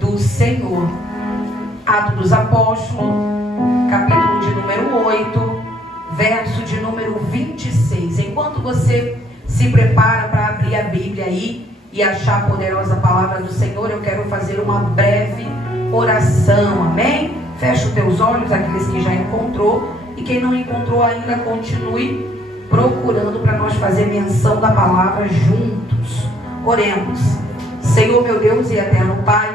do Senhor. Atos dos Apóstolos, capítulo de número 8, verso de número 26. Enquanto você se prepara para abrir a Bíblia aí e achar a poderosa palavra do Senhor, eu quero fazer uma breve oração, amém? Fecha os teus olhos, aqueles que já encontrou, e quem não encontrou ainda, continue procurando para nós fazer menção da palavra juntos. Oremos. Senhor, meu Deus e eterno Pai,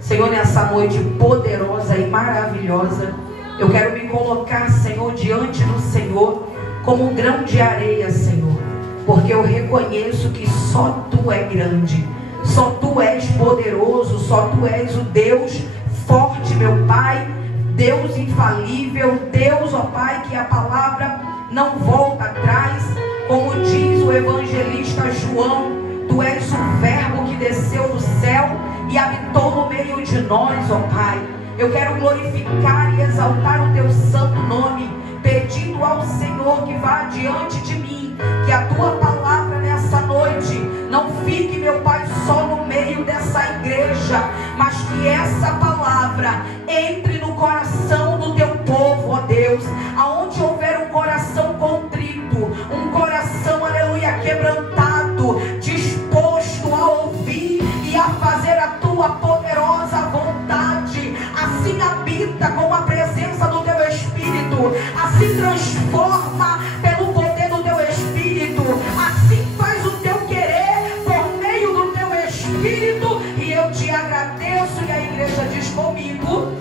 Senhor, nessa noite poderosa e maravilhosa, eu quero me colocar, Senhor, diante do Senhor como um grão de areia, Senhor, porque eu reconheço que só Tu é grande, só Tu és poderoso, só Tu és o Deus forte, meu Pai, Deus infalível, Deus, ó Pai, que a palavra não volta atrás, como diz o evangelista João, Tu és o verbo que desceu do céu e habitou no meio de nós, ó Pai. Eu quero glorificar e exaltar o Teu santo nome, pedindo ao Senhor que vá diante de mim, que a Tua palavra nessa noite não fique, meu Pai, só no meio dessa igreja, mas que essa palavra entre no coração do Teu povo, ó Deus, aonde houver um coração contrito, um coração, aleluia, quebrantado, disposto a ouvir e a fazer a Tua poderosa vontade, assim habita com a presença do Teu Espírito, assim transforma pelo poder do Teu Espírito, assim faz o Teu querer por meio do Teu Espírito, e eu Te agradeço. E a igreja diz comigo,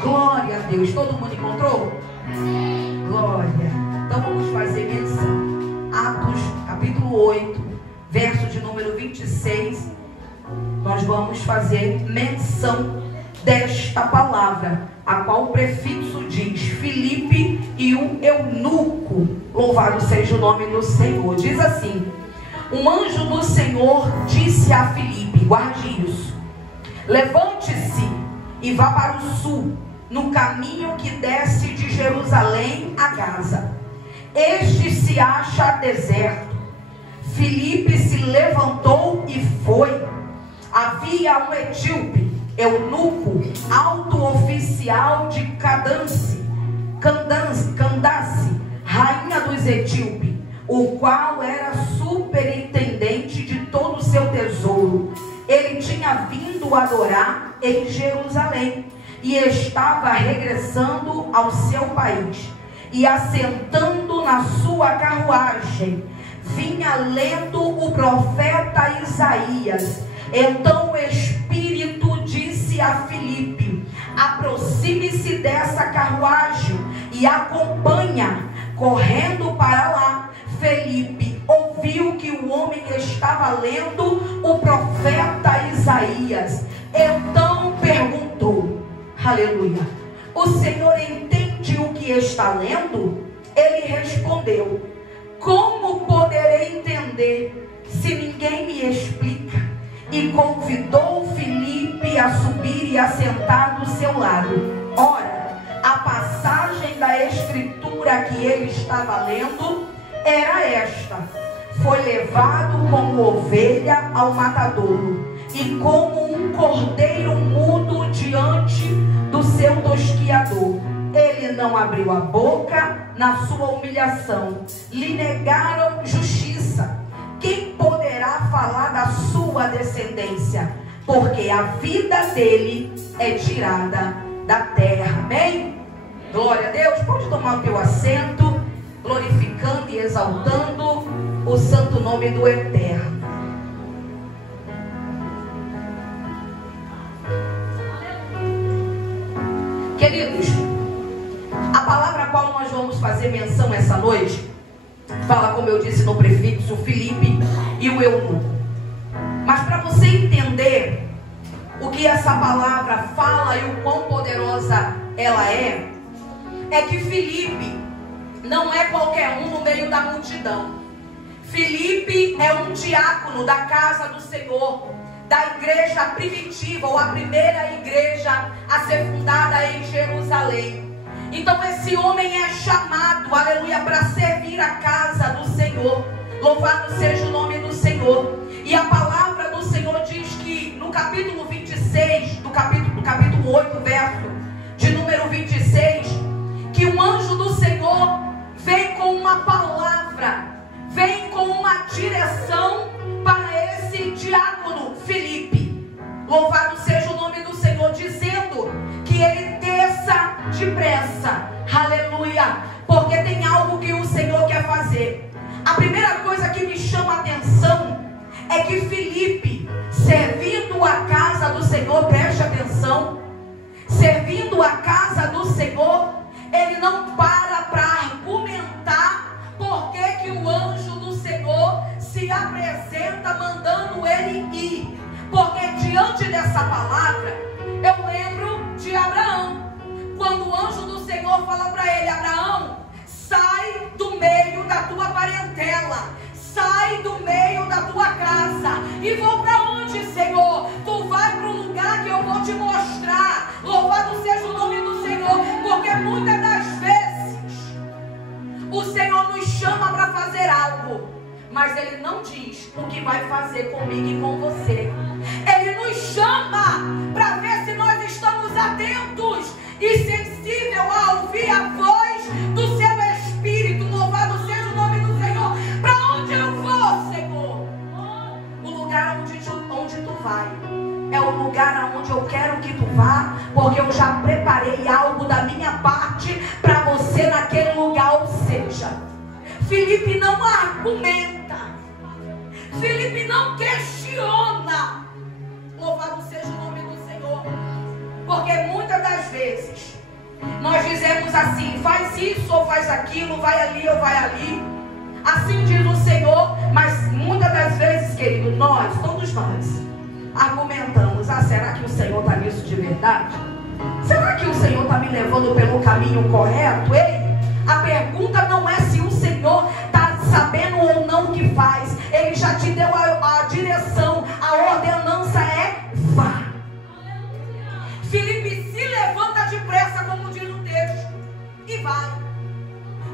glória a Deus. Todo mundo encontrou? Glória. Então vamos fazer menção. Atos capítulo 8, verso de número 26. Nós vamos fazer menção desta palavra, a qual o prefixo diz Filipe e um eunuco. Louvado seja o nome do Senhor. Diz assim: um anjo do Senhor disse a Filipe, guarde isso, levante-se e vá para o sul, no caminho que desce de Jerusalém a Gaza. Este se acha deserto. Filipe se levantou e foi. Havia um etíope, eunuco, alto oficial de Candace, rainha dos etíopes, o qual era superintendente de todo o seu tesouro. Ele tinha vindo adorar em Jerusalém e estava regressando ao seu país, e assentando na sua carruagem, vinha lendo o profeta Isaías. Então o Espírito disse a Filipe: aproxime-se dessa carruagem e acompanha. Correndo para lá, Filipe ouviu que o homem estava lendo o profeta Isaías. Então perguntou, aleluia, o Senhor entende o que está lendo? Ele respondeu: como poderei entender se ninguém me explica? E convidou Filipe a subir e a sentar do seu lado. Ora, a passagem da escritura que ele estava lendo era esta: foi levado como ovelha ao matadouro, e como um cordeiro mudo diante do seu tosquiador, ele não abriu a boca. Na sua humilhação lhe negaram justiça. Quem poderá falar da sua descendência? Porque a vida dele é tirada da terra. Amém? Glória a Deus. Pode tomar o teu assento, glorificando e exaltando o santo nome do Eterno. Queridos, a palavra a qual nós vamos fazer menção essa noite fala, como eu disse no prefixo, Filipe e o eunuco. Mas para você entender o que essa palavra fala e o quão poderosa ela é que Filipe não é qualquer um no meio da multidão. Filipe é um diácono da casa do Senhor, da igreja primitiva, ou a primeira igreja a ser fundada em Jerusalém. Então esse homem é chamado, aleluia, para servir a casa do Senhor. Louvado seja o nome do Senhor. E a palavra do Senhor diz que no capítulo 26 26, do capítulo 8, verso de número 26, que um anjo do Senhor vem com uma palavra, vem com uma direção para esse diácono Filipe. Louvado seja o nome do Senhor, dizendo que ele desça depressa. Aleluia, porque tem algo que o Senhor quer fazer. A primeira coisa que me chama a atenção é que Filipe, servindo a casa do Senhor, preste atenção, servindo a casa do Senhor, ele não para argumentar por que o anjo do Senhor se apresenta mandando ele ir. Porque diante dessa palavra, eu lembro de Abraão, quando o anjo do Senhor fala para ele: Abraão, sai do meio da tua parentela, sai do meio da tua casa, e vou para onde, Senhor? Tu vai para um lugar que eu vou te mostrar. Louvado seja o nome do Senhor, porque muitas das vezes o Senhor nos chama para fazer algo, mas Ele não diz o que vai fazer comigo e com você. Ele nos chama para ver se nós estamos atentos e sensíveis a ouvir a voz do seu Espírito. Louvado seja o nome do Senhor. Para onde eu vou, Senhor? O lugar onde tu vai é o lugar onde eu quero que tu vá, porque eu já preparei algo da minha parte para você naquele lugar. Ou seja, Filipe não argumenta, Filipe não questiona. Louvado seja o nome do Senhor, porque muitas das vezes nós dizemos assim: faz isso ou faz aquilo, vai ali ou vai ali. Assim diz o Senhor, mas muitas das vezes, querido, todos nós argumentamos: será que o Senhor está nisso de verdade? Será que o Senhor está me levando pelo caminho correto? Ei, a pergunta não é se o Senhor está sabendo ou não o que faz. Ele já te deu a direção, a ordenança é: vá. Filipe se levanta depressa, como diz o texto, e vai.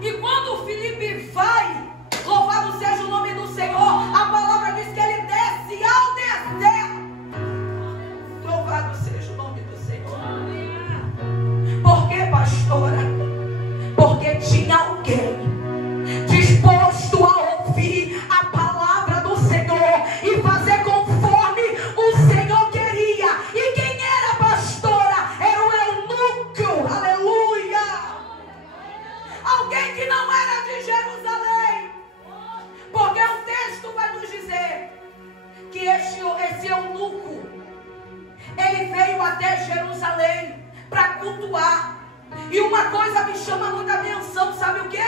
E quando Filipe vai, louvado seja o nome do Senhor, a palavra diz que ele desce. Ao descer, louvado seja o nome do Senhor. Por que, pastora? Porque tinha alguém disposto a ouvir a palavra do Senhor e fazer conforme o Senhor queria. E quem era, pastora? Era o eunuco. Aleluia! Alguém que não era de Jerusalém, porque o texto vai nos dizer que esse eunuco, ele veio até Jerusalém para cultuar. E uma coisa me chama muita atenção, sabe o que?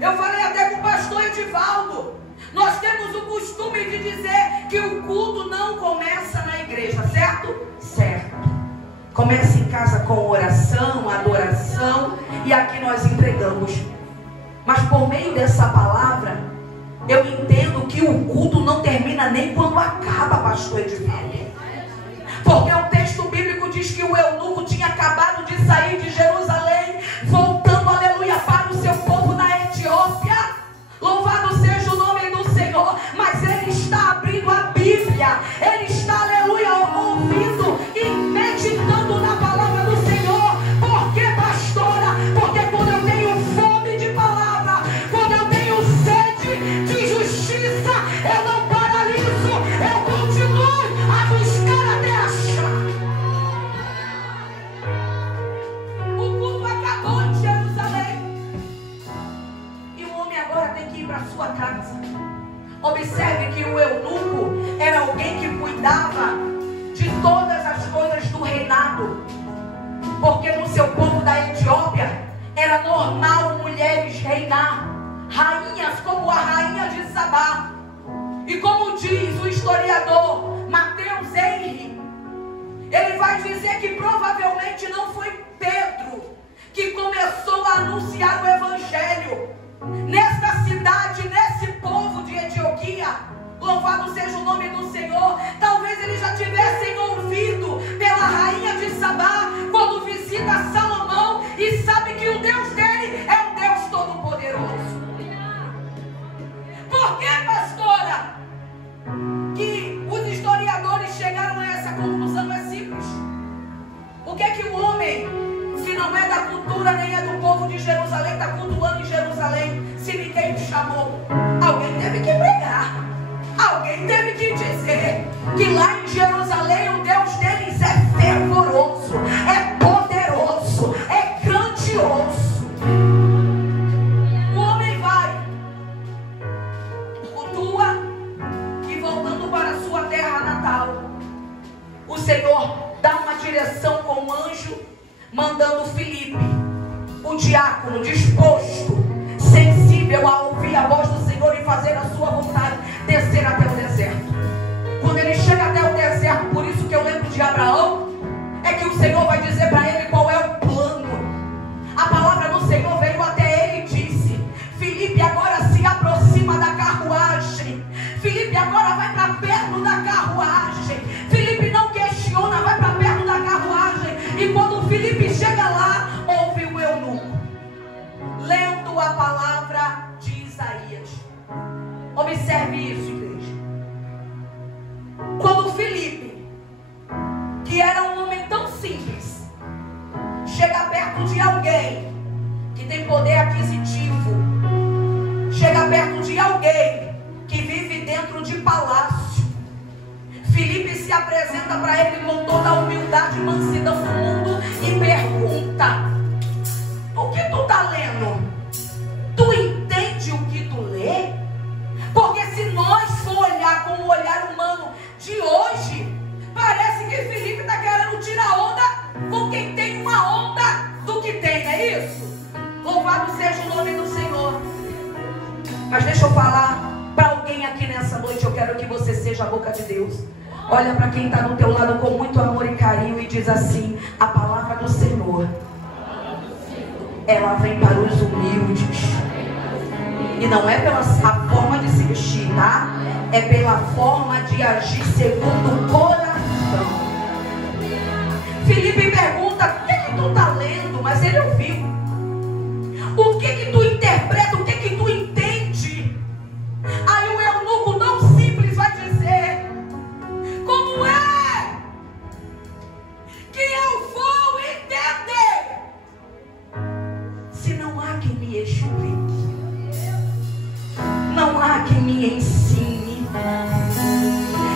Eu falei até com o pastor Edivaldo, nós temos o costume de dizer que o culto não começa na igreja, certo? Certo. Começa em casa com oração, adoração, e aqui nós entregamos. Mas por meio dessa palavra, eu entendo que o culto não termina nem quando acaba, pastor Edivaldo. Porque o texto bíblico diz que o eunuco tinha acabado de sair de Jerusalém, voltando, aleluia, para o seu povo na Etiópia. Louvado seja o nome do Senhor. Mas ele está abrindo a Bíblia, ele está, aleluia, ouvindo e meditando na palavra do Senhor. Por que, pastora? Porque quando eu tenho fome de palavra, quando eu tenho sede de justiça, eu não paraliso, eu continuo a buscar até achar. O culto acabou em Jerusalém e o homem agora tem que ir para sua casa. Observe que o eunuco era alguém que cuidava de todas as coisas do reinado, porque no seu povo da Etiópia era normal mulheres reinar, rainhas como a rainha de Sabá. E como diz o historiador Mateus Henry, ele vai dizer que provavelmente não foi Pedro que começou a anunciar o evangelho nessa cidade, nesse povo de Antioquia. Louvado seja o nome do Senhor. Talvez eles já tivessem ouvido pela rainha de Sabá, quando visita Salomão e sabe que o Deus dele é um Deus todo-poderoso. Por que, pastora, que os historiadores chegaram a essa conclusão? É simples. armadura nem é do povo de Jerusalém, está cultuando em Jerusalém. Se ninguém me chamou, alguém teve que pregar. Alguém teve que dizer que lá em Jerusalém o Deus deles é fervoroso, é poderoso, é grandioso. O homem vai, cultua e voltando para a sua terra natal, o Senhor dá uma direção com o anjo, mandando Filipe, o diácono, disposto, sensível a ouvir a voz do Senhor e fazer a sua vontade, descer até o deserto. Quando ele chega até o deserto, por isso que eu lembro de Abraão, é que o Senhor vai dizer para ele qual é o plano. A palavra do Senhor veio até ele e disse: Filipe agora se aproxima da carruagem. Filipe agora vai para perto da carruagem. Filipe não questiona, vai para perto da carruagem. E quando Filipe chega lá, ouve o eunuco lendo a palavra de Isaías. Observe isso, igreja. Quando Filipe, que era um homem tão simples, chega perto de alguém que tem poder aquisitivo, chega perto de alguém que vive dentro de palácio, Filipe se apresenta para ele com toda a humildade e mansidão do mundo e pergunta: o que tu está lendo? Tu entende o que tu lê? Porque se nós for olhar com o olhar humano de hoje, parece que Filipe está querendo tirar onda com quem tem uma onda do que tem, é isso? Louvado seja o nome do Senhor. Mas deixa eu falar para alguém aqui nessa noite. Eu quero que você seja a boca de Deus. Olha para quem está do teu lado com muito amor e carinho e diz assim: a palavra do Senhor, ela vem para os humildes. E não é pela a forma de se vestir, tá? É pela forma de agir segundo o coração. Filipe pergunta: o que tu está lendo? Mas ele ouviu. O que tu interpreta? O que tu entende? Aí o eunuco tão simples vai dizer: como é que eu vou entender se não há quem me explique? Não há quem me ensine.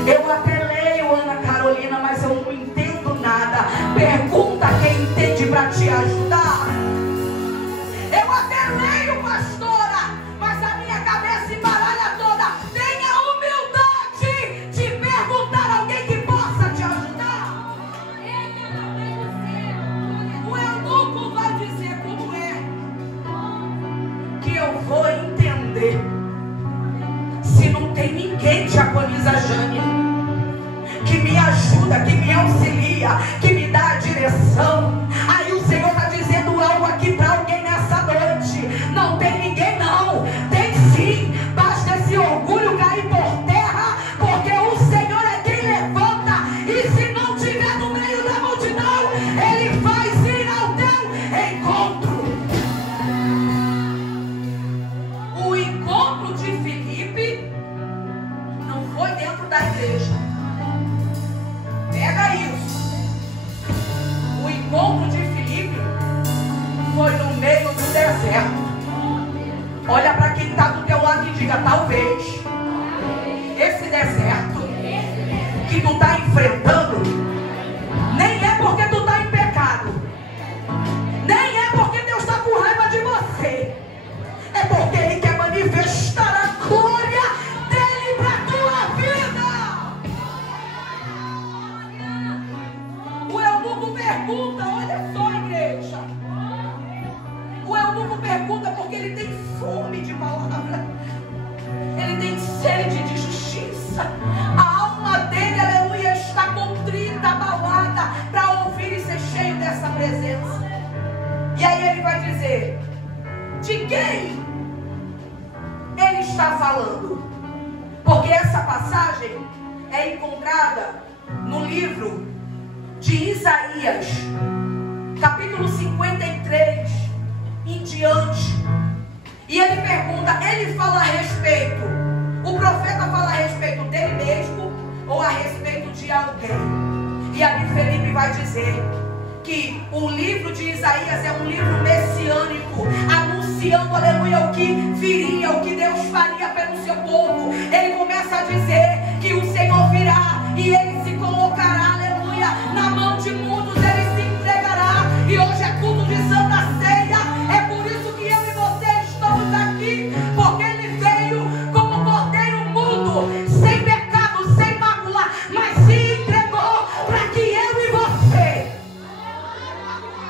Eu até leio, Ana Carolina, mas eu não entendo nada. Pergunta quem entende para te ajudar. Eu até leio, pastora, mas a minha cabeça embaralha toda. Tenha humildade de perguntar a alguém que possa te ajudar. O eunuco vai dizer como é que eu vou entender se não tem ninguém, diaconisa Jane, que me ajuda, que me auxilia, que me dá a direção. Aí o Senhor está dizendo algo aqui para alguém nessa noite. Não tem ninguém não, tem sim. Basta esse orgulho cair por terra, porque o Senhor é quem levanta. E se não tiver no meio da multidão, Ele vai ir ao teu encontro. O encontro de Filipe não foi dentro da igreja. Pega isso. O encontro de Filipe foi no meio do deserto. Olha para quem está do teu lado e diga: talvez esse deserto que tu está enfrentando nem é porque tu está em pecado, nem é porque Deus está com raiva de você, é porque Ele quer manifestar a glória dele para a tua vida. O eunuco pergunta, olha só, igreja. O eunuco pergunta porque ele tem fome de palavra. Ele tem sede de justiça. A alma dele, aleluia, está contrita, abalada, para ouvir e ser cheio dessa presença. E aí ele vai dizer: de quem ele está falando? Porque essa passagem é encontrada no livro de Isaías, capítulo 53 em diante. E ele pergunta, ele fala a respeito, o profeta fala a respeito dele mesmo ou a respeito de alguém? E aí Felipe vai dizer que o livro de Isaías é um livro messiânico, anunciando, aleluia, o que viria, o que Deus faria pelo seu povo. Ele começa a dizer que o Senhor virá e ele se colocará, aleluia, na mão de muitos, ele se entregará. E hoje é culto de Santa Ceia. É por isso que eu e você estamos aqui, porque ele veio como cordeiro mudo, sem pecado, sem mácula, mas se entregou para que eu e você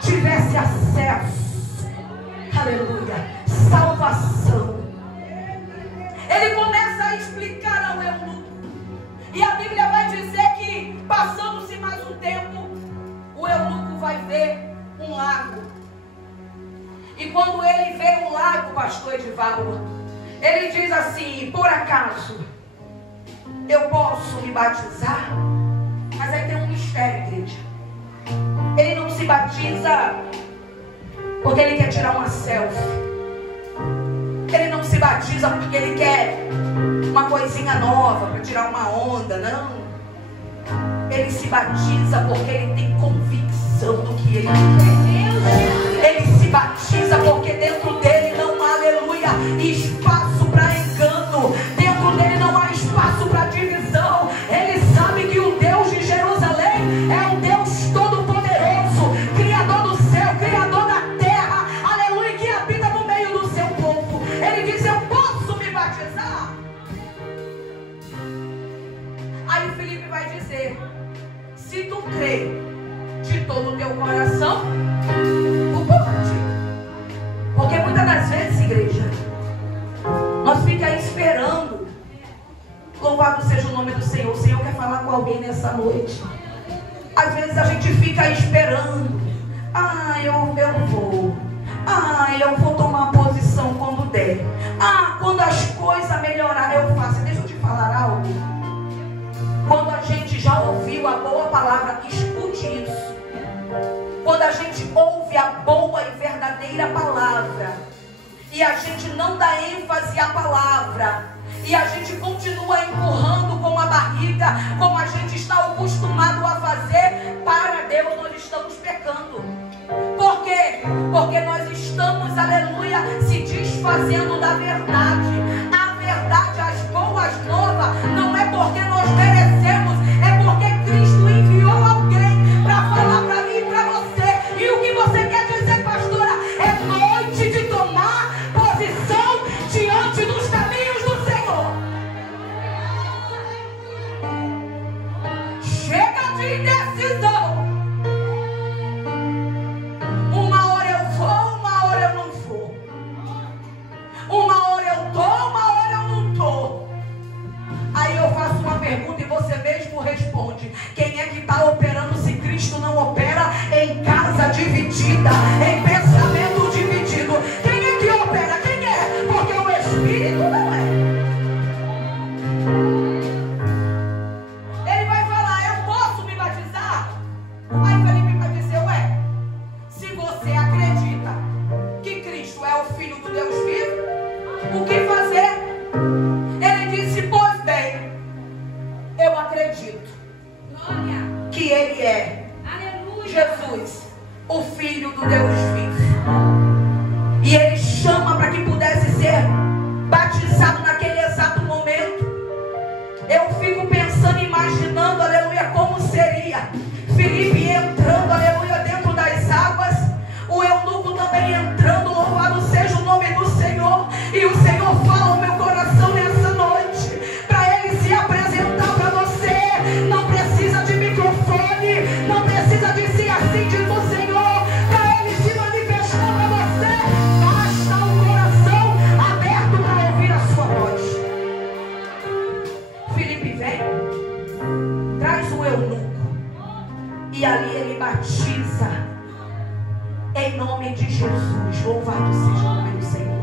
tivesse acesso, aleluia, salvação. Ele começa a explicar ao eunuco, e a Bíblia vai dizer que, passando-se mais um tempo, o eunuco vai ver um lago. E quando ele vê um lago, pastor Edivaldo, ele diz assim: por acaso eu posso me batizar? Mas aí tem um mistério, igreja. Ele não se batiza porque ele quer tirar uma selfie. Ele não se batiza porque ele quer uma coisinha nova para tirar uma onda, não. Ele se batiza porque ele tem convicção do que ele quer. Ele se batiza porque dentro dele não há, aleluia, espaço para engano. Dentro dele não há espaço para divisão. Ele sabe que o Deus de Jerusalém é um Deus todo-poderoso, Criador do céu, Criador da terra, aleluia, que habita no meio do seu povo. Ele diz: eu posso me batizar? Aí Felipe vai dizer: se tu crê de todo o teu coração, tu pode. Porque muitas das vezes, igreja, nós ficamos esperando. Louvado seja o nome do Senhor. O Senhor quer falar com alguém nessa noite. Às vezes a gente fica esperando. Eu vou tomar posição quando der. Quando as coisas melhorarem eu faço. Deixa eu te falar algo. Quando a gente já ouviu a boa palavra, escute isso. Quando a gente ouve a boa e verdadeira palavra, e a gente não dá ênfase à palavra, e a gente continua empurrando com a barriga, como a gente está acostumado a fazer, para Deus nós estamos pecando. Por quê? Porque nós estamos, aleluia, se desfazendo da verdade. A verdade, as boas novas, não é porque nós merecemos, é porque Cristo enviou alguém para falar para mim e para você. E o que você quer dizer, pastora? É noite de tomar posição diante dos caminhos do Senhor. Chega de indecisão. Uma hora eu vou, uma hora eu não vou. Uma hora eu tô, uma hora eu não tô. Aí eu faço uma pergunta e você mesmo responde: quem é que está operando se Cristo não opera em casa dividida, em pensamento dividido? Quem é que opera? Quem é? Porque o Espírito não é. Ele vai falar: eu posso me batizar? Aí Felipe vai dizer: ué, se você acredita que Cristo é o Filho do Deus vivo, o que fazer? Ele disse: pois bem, eu acredito que Ele é Jesus, o Filho do Deus vivo. E Ele chama para que pudesse ser batizado naquele exato momento. Eu fico pensando, imaginando, aleluia, como seria Felipe entrando, aleluia, dentro das águas, o eunuco também entrando. Louvado seja o nome do Senhor. E o Senhor fala ao meu coração nessa noite, para Ele se apresentar para você. Não precisa de microfone, não precisa de ser assim, diz o Senhor, para Ele se manifestar para você. Basta um coração aberto para ouvir a sua voz. Felipe vem, traz o eunuco, e ali ele batiza em nome de Jesus. Louvado seja o nome do Senhor.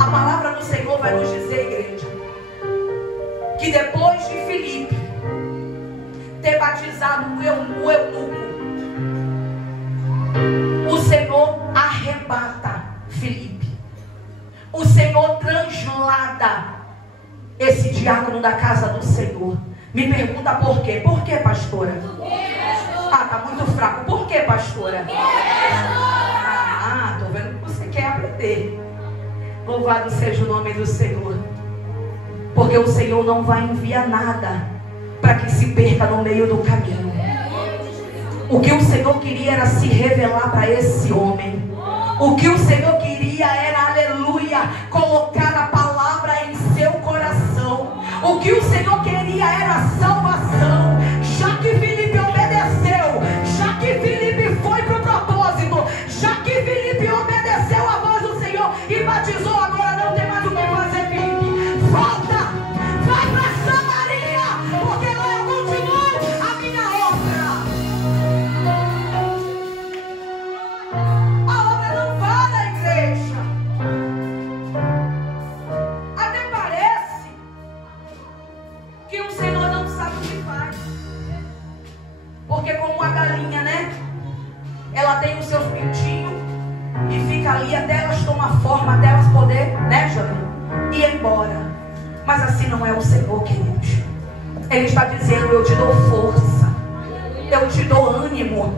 A palavra do Senhor vai nos dizer, igreja, que depois de Felipe ter batizado o eunuco, o Senhor arrebata Felipe. O Senhor translada esse diácono da casa do Senhor. Me pergunta por quê? Por quê, pastora? Tá muito fraco. Por quê? pastora? Tô vendo que você quer aprender. Louvado seja o nome do Senhor. Porque o Senhor não vai enviar nada para que se perca no meio do caminho. O que o Senhor queria era se revelar para esse homem. O que o Senhor queria era, aleluia, colocar a palavra em seu coração. O que o Senhor queria era salvação. Já que Filipe obedeceu, já que Filipe foi para o propósito, já que Filipe obedeceu a voz do Senhor e batizou, agora não tem mais o que fazer, Filipe. Volta, vai para Samaria, porque lá eu continuo a minha obra. A obra não para, igreja. Até parece que o Senhor não sabe o que faz. Porque como a galinha, né? Ela tem os seus pintinhos e fica ali até elas tomar forma, até elas poder, né, Jovem? Ir embora. Mas assim não é o Senhor, queridos. Ele está dizendo: eu te dou força, eu te dou ânimo.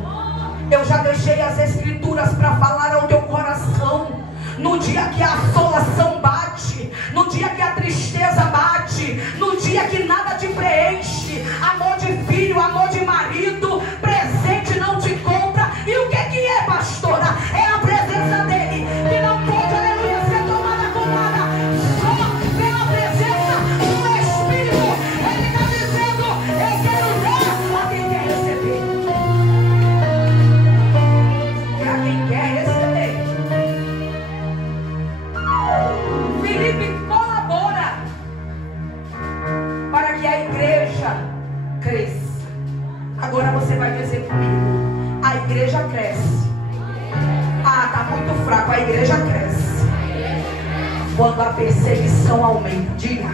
Eu já deixei as escrituras para falar ao teu coração. No dia que a assolação bate, no dia que a tristeza bate, no dia que nada te preenche, amor de filho, amor de marido, presente não te compra. E o que é, pastora? É a presença dele, que não pode, aleluia, ser tomada com nada. Só pela presença do Espírito. Ele está dizendo: eu quero dar a quem quer receber. É a quem quer receber. Filipe colabora para que a igreja cresça. Agora você vai dizer comigo: a igreja cresce. Tá muito fraco. A igreja cresce quando a perseguição aumenta. Diga: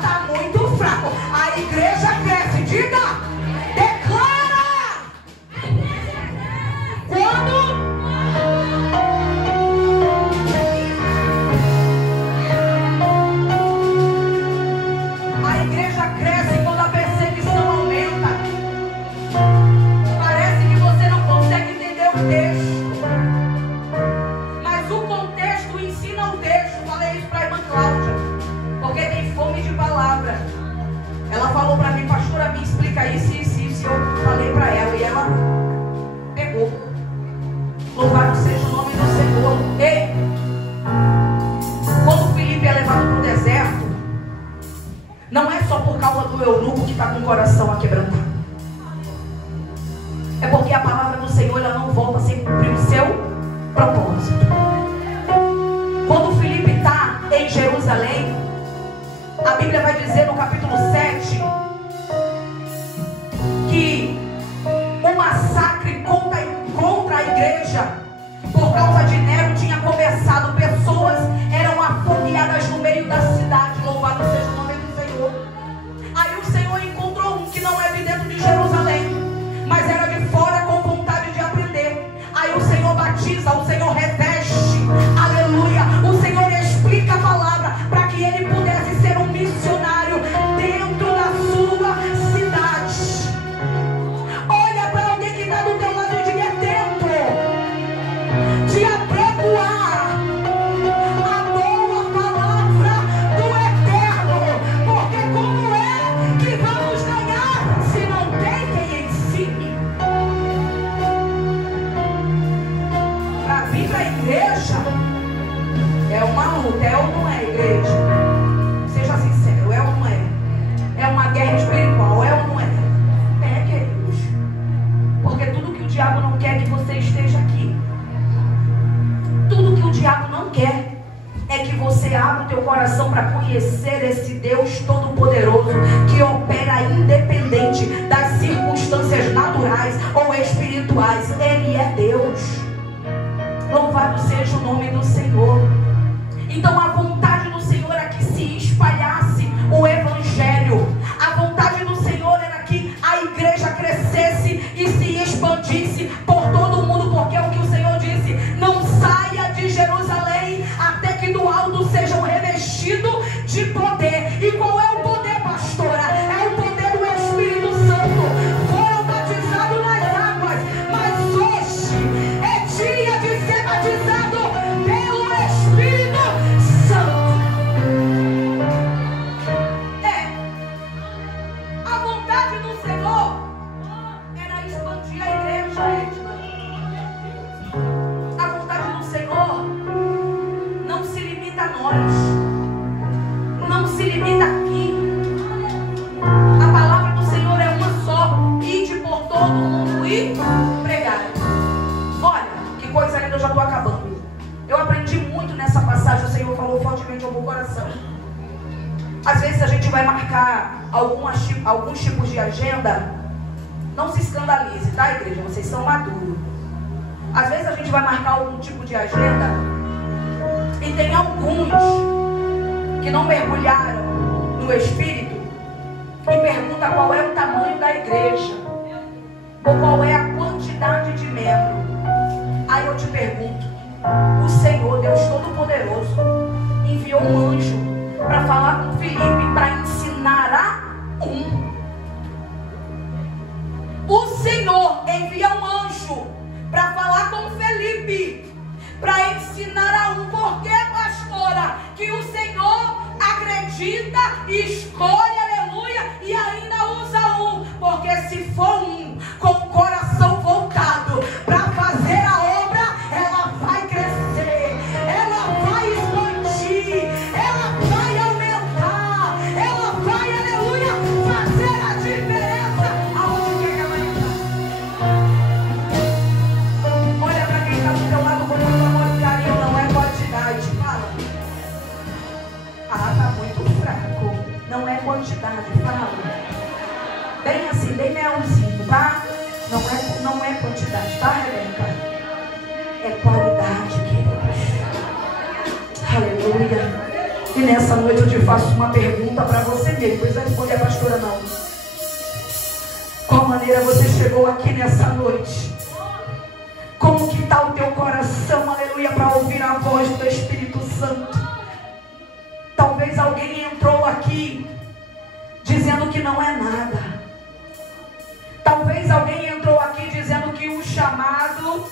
tá muito fraco. A igreja cresce. Diga: declara. Quando a igreja cresce, quando a perseguição aumenta. Parece que você não consegue entender o texto, mas o contexto ensina o texto. Falei isso para a irmã Cláudia, porque tem fome de palavra. Ela falou para mim: pastora, me explica isso, isso, isso. Eu falei para ela e ela pegou. Louvado seja o nome do Senhor. Ei, quando Filipe é levado para o deserto, não é só por causa do eunuco que está com o coração aquebrantado. É porque a palavra do Senhor, ela não volta sem cumprir o seu propósito. Quando Filipe está em Jerusalém, a Bíblia vai dizer no capítulo 7 que o massacre contra a igreja por causa de Nero tinha começado. Pessoas eram afogueadas no meio da cidade. Louvado seja o nome do Senhor. Aí o Senhor encontrou um que não é de dentro de Jerusalém, mas era de fora, com vontade de aprender. Aí o Senhor batiza, o Senhor reveste, aleluia. O Senhor explica a palavra para que ele pudesse ser um missionário dentro da sua cidade. Olha para alguém que está do teu lado e diga: é tempo de apregoar a boa palavra do Eterno. Porque como é que vamos ganhar se não tem quem ensine? Para vir para a igreja é uma luta. É ou não é, igreja? Seja sincero, é ou não é? É uma guerra espiritual, é ou não é? É, queridos. Porque tudo que o diabo não quer é que você esteja aqui. Tudo que o diabo não quer é que você abra o teu coração para conhecer esse Deus Todo-Poderoso que opera independente das circunstâncias naturais ou espirituais. Ele é Deus. Louvado seja o nome do Senhor. Então a vontade do Senhor é que se espalhasse o Evangelho. A vontade do Senhor era que a igreja crescesse e se expandisse por todo o mundo. Porque é o que o Senhor disse: não saia de Jerusalém até que do alto sejam revestidos de poder. E qual é o poder, pastor? vezes a gente vai marcar alguns tipos de agenda. Não se escandalize, tá, igreja? Vocês são maduros. Às vezes a gente vai marcar algum tipo de agenda e tem alguns que não mergulharam no Espírito e perguntam qual é o tamanho da igreja ou qual é a quantidade de membros. Aí eu te pergunto, o Senhor, Deus Todo-Poderoso, enviou um anjo para falar com Filipe, para ensinar a um. O Senhor envia um anjo para falar com Felipe, para ensinar a um. Por que, pastora, que o Senhor acredita, escolhe, aleluia, e ainda usa um? Porque se for um com o coração voltado para fazer a obra, ela vai crescer, ela vai expandir, ela vai aumentar, ela vai, aleluia, fazer a diferença aonde quer que ela entrar. Olha para quem está do teu lado com muito amor e carinho, não é quantidade. Fala. Ah, tá muito fraco. Não é quantidade. Fala. Bem assim, bem melzinho, tá? Não é quantidade, tá, Rebeca? É qualidade, queridos. Aleluia. E nessa noite eu te faço uma pergunta para você mesmo. Depois vai responder a pastora, não. Qual maneira você chegou aqui nessa noite? Como que está o teu coração, aleluia, para ouvir a voz do Espírito Santo? Talvez alguém entrou aqui dizendo que não é nada. Talvez alguém entrou aqui dizendo que o chamado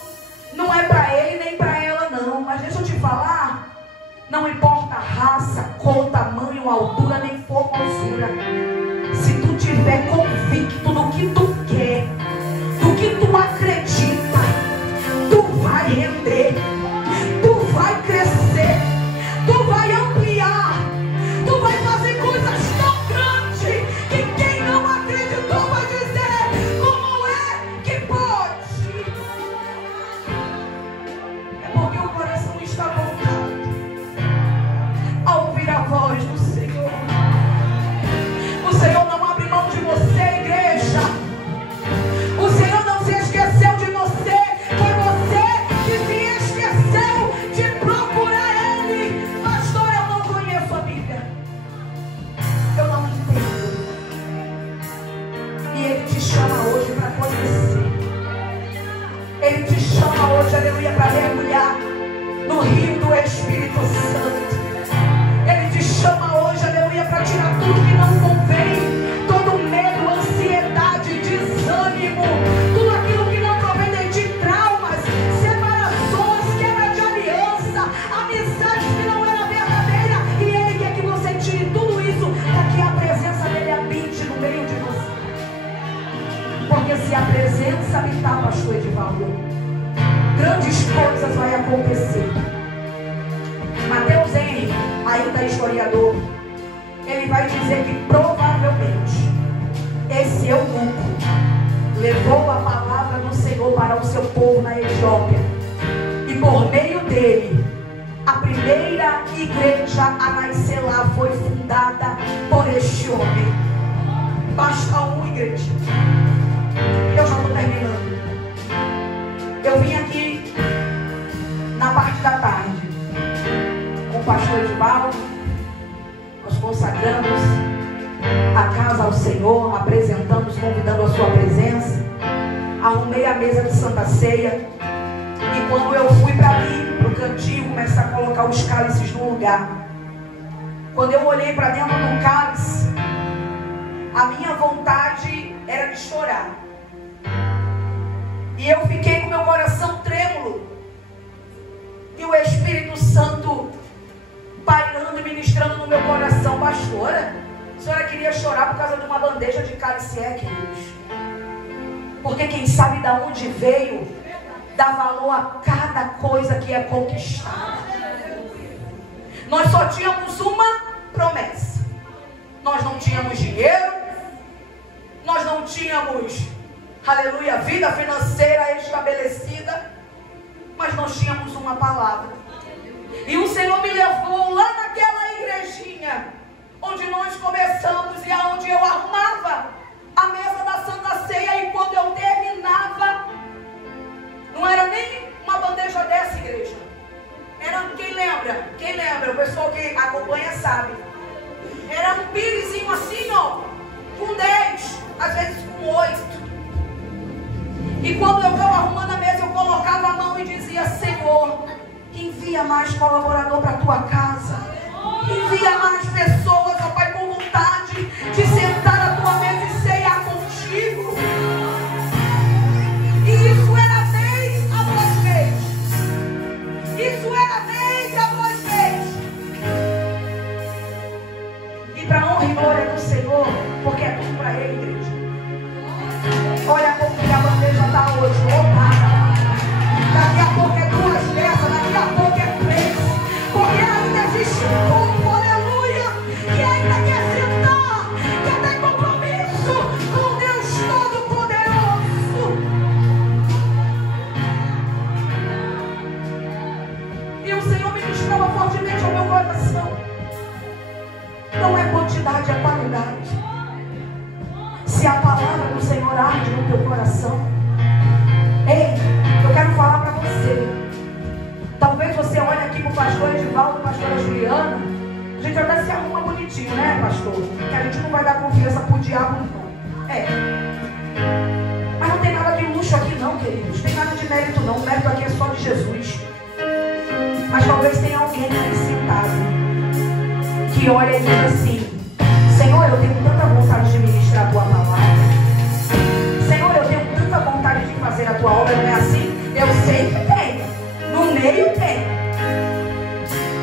não é para ele nem para ela, não. Mas deixa eu te falar, não importa a raça, cor, tamanho, altura, nem formosura. Se tu tiver convicto do que tu quer, do que tu acredita, tu vai render, tu vai crescer, tu vai ampliar, tu vai fazer coisas tão grandes que quem não acreditou vai dizer: como é que pode? É porque o coração está voltado a ouvir a voz do Senhor. O Senhor não abre mão de você, igreja. O Senhor não se esqueceu de você. Foi você que se esqueceu de procurar Ele. Pastor, eu não conheço a Bíblia, eu não entendo. E Ele te chama hoje para conhecer. Ele te chama hoje, aleluia, para mergulhar no rio do Espírito Santo. Ele te chama hoje, aleluia, para tirar tudo que não convém. Todo medo, ansiedade, desânimo, tudo aquilo que não provém de ti, traumas, separações, quebra de aliança, amizades que não era verdadeira. E Ele quer que você tire tudo isso para que a presença dEle habite no meio de você. Porque se a presença habitar, pastor Edivaldo, grandes coisas vai acontecer. Mateus Henry, ainda historiador, ele vai dizer que provavelmente esse eunuco levou a palavra do Senhor para o seu povo na Etiópia, e por meio dele a primeira igreja a nascer lá foi fundada por este homem. Basta uma igreja. Eu já estou terminando. Eu vim aqui na parte da tarde com o pastor Edivaldo. Nós consagramos a casa ao Senhor, apresentamos, convidando a sua presença. Arrumei a mesa de Santa Ceia. E quando eu fui para ali, para o cantinho, começar a colocar os cálices no lugar, quando eu olhei para dentro do cálice, a minha vontade era de chorar. E eu fiquei com meu coração trêmulo. E o Espírito Santo pairando e ministrando no meu coração: pastora, a senhora queria chorar por causa de uma bandeja de cálice, queridos? Porque quem sabe de onde veio, dá valor a cada coisa que é conquistada. Nós só tínhamos uma promessa. Nós não tínhamos dinheiro, nós não tínhamos, aleluia, vida financeira estabelecida, mas nós tínhamos uma palavra. E o Senhor me levou lá naquela igrejinha, onde nós começamos e aonde eu arrumava a mesa da Santa Ceia, e quando eu terminava, não era nem uma bandeja dessa, igreja. Era, quem lembra, o pessoal que acompanha sabe, era um pirizinho assim, ó, com 10, às vezes com 8. E quando eu estava arrumando a mesa, eu colocava a mão e dizia: Senhor, envia mais colaborador para a tua casa. Envia mais pessoas, ó Pai, com vontade de sentar à tua mesa e ceiar contigo. E isso era vez após vez. Isso era vez após vez. E para honra e glória do Senhor, porque é tudo para Ele, igreja. Olha como que a bandeja está hoje, lotada. Daqui a pouco é 2 dessas, daqui a pouco é 3. Porque ainda existe um povo, aleluia, que ainda quer sentar, quer ter compromisso com Deus Todo-Poderoso. E o Senhor ministrava fortemente ao meu coração. Não é quantidade, é qualidade. Se a palavra do Senhor arde no teu coração, ei, eu quero falar para você. Talvez você olhe aqui para o pastor Edivaldo, pastora Juliana. A gente até se arruma bonitinho, né, pastor? Que a gente não vai dar confiança pro diabo, não. É. Mas não tem nada de luxo aqui, não, queridos. Tem nada de mérito, não. O mérito aqui é só de Jesus. Mas talvez tenha alguém aqui sentado que olha e diz assim: Senhor, eu tenho tanta vontade de ministrar a tua palavra. Senhor, eu tenho tanta vontade de fazer a tua obra. Não é assim? Eu sei que tem. No meio tem.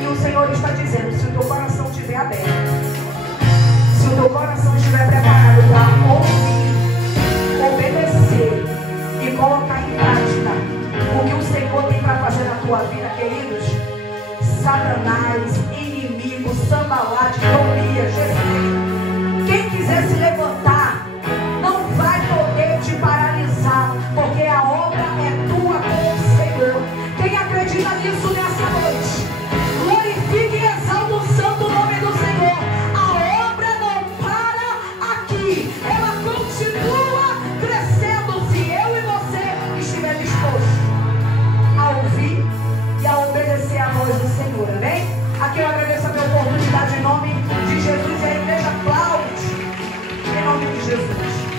E o Senhor está dizendo: se o teu coração estiver aberto, se o teu coração estiver preparado para ouvir, obedecer e colocar em prática o que o Senhor tem para fazer na tua vida, queridos, Satanás, inimigo, Sambalate, Tobias, Jezebel, quem quiser se levantar, não vai poder te paralisar, porque a obra é tua com o Senhor. Quem acredita nisso nessa noite, glorifique e exalte o santo nome do Senhor. A obra não para aqui, ela continua crescendo, se eu e você estiver disposto a ouvir e a obedecer a voz do Senhor, amém? Aqui eu agradeço a minha oportunidade em nome de Jesus, e a igreja aplaude em nome de Jesus.